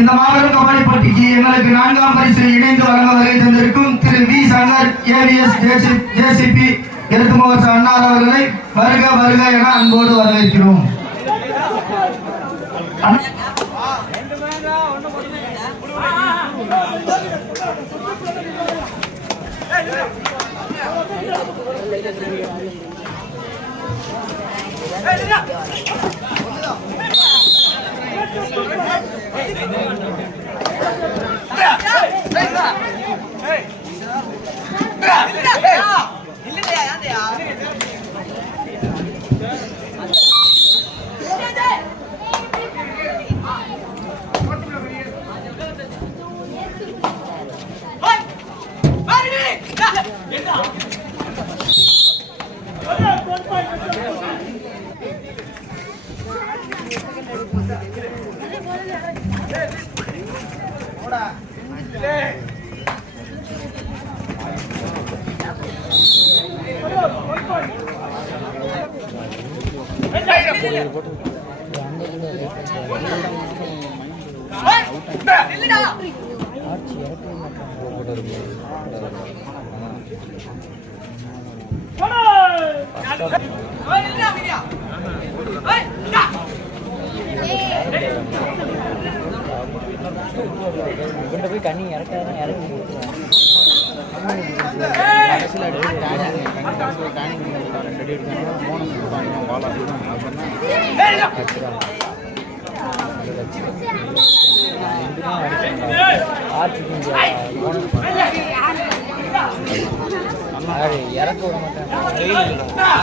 இந்த மாபெரும் கபடி போட்டிக்கு எங்களுக்கு 4ஆம் பரிசு இணைந்து வழங்க வருகை தந்திருக்கும் திரு வி சங்கர் ஏவிஎஸ் ஜேசிபி எழுத்துமுகர் அன்னார் அவர்களை வருக வருக என அன்போடு வரவேற்கிறோம். கண்ணி இறக்காதான் இறக்கி இறக்க விட மாட்டேன்.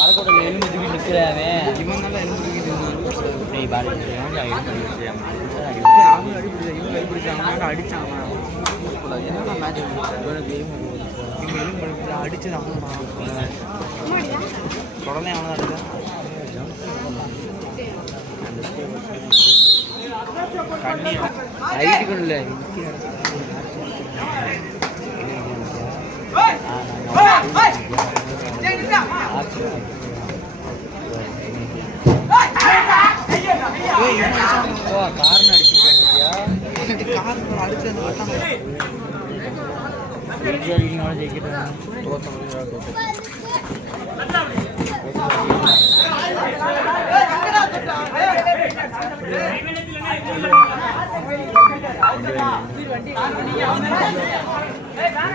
மரக்கோட்டையில் எலும்பு தூக்கி நிற்கிறாவே இவன் நல்லா எலும்பு தூக்கி அடிச்சாங்க என்ன மேட்ச் எலும்பு அடிச்சது அவன் தொடர்ந்து அவன் தான் கண்ணி ஐடிக்குள்ள இல்லை காரணம் ஜெயிக்கிட்டேன்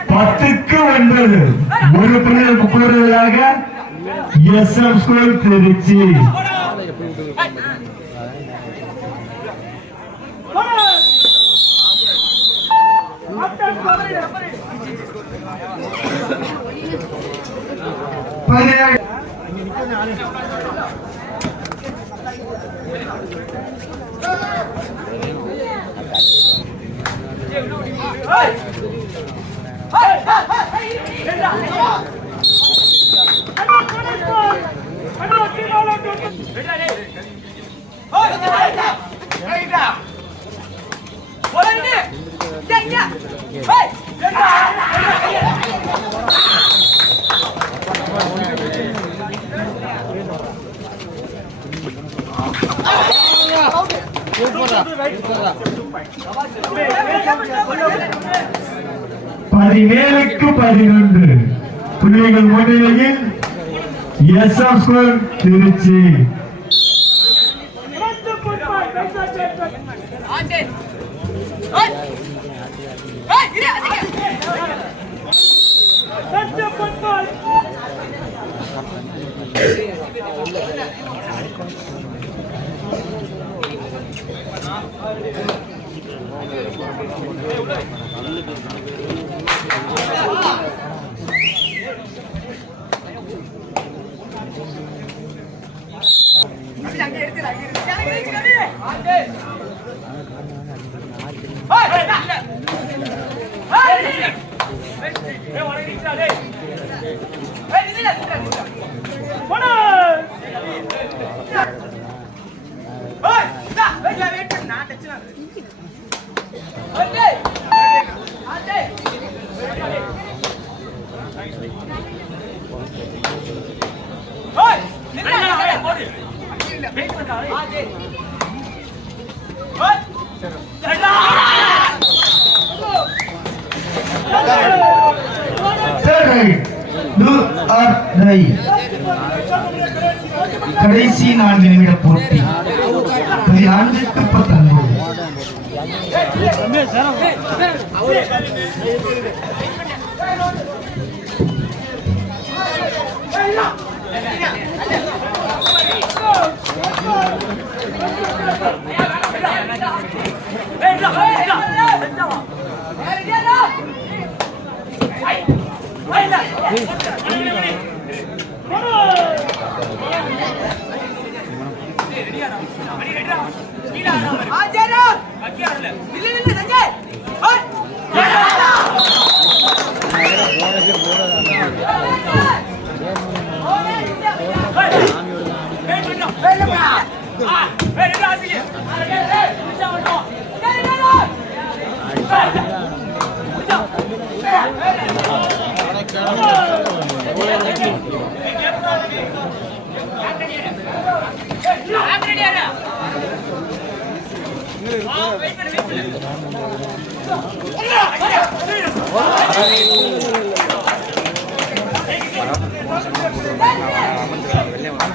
பத்துக்கு 9 ஒரு புள்ளியில் கூடுதலாக எஸ்எம் ஸ்கூல் திருச்சி. பதினேழுக்கு 11 புள்ளிகள் முன்னிலையில் எஸ்எம் ஸ்கூல் திருச்சி. கடைசி 4 நிமிட போட்டி 14-19.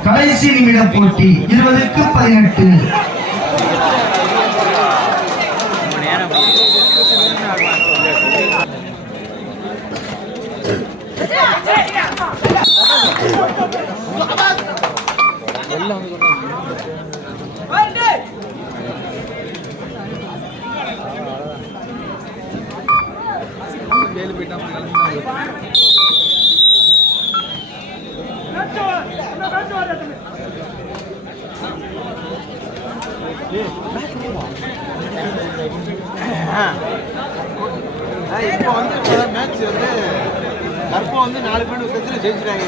கடைசி நிமிட போட்டி 20-18. இப்போ வந்து மேட்ச் வந்து கற்பம் வந்து 4 பேர் ஜெயிச்சிட்டாங்க.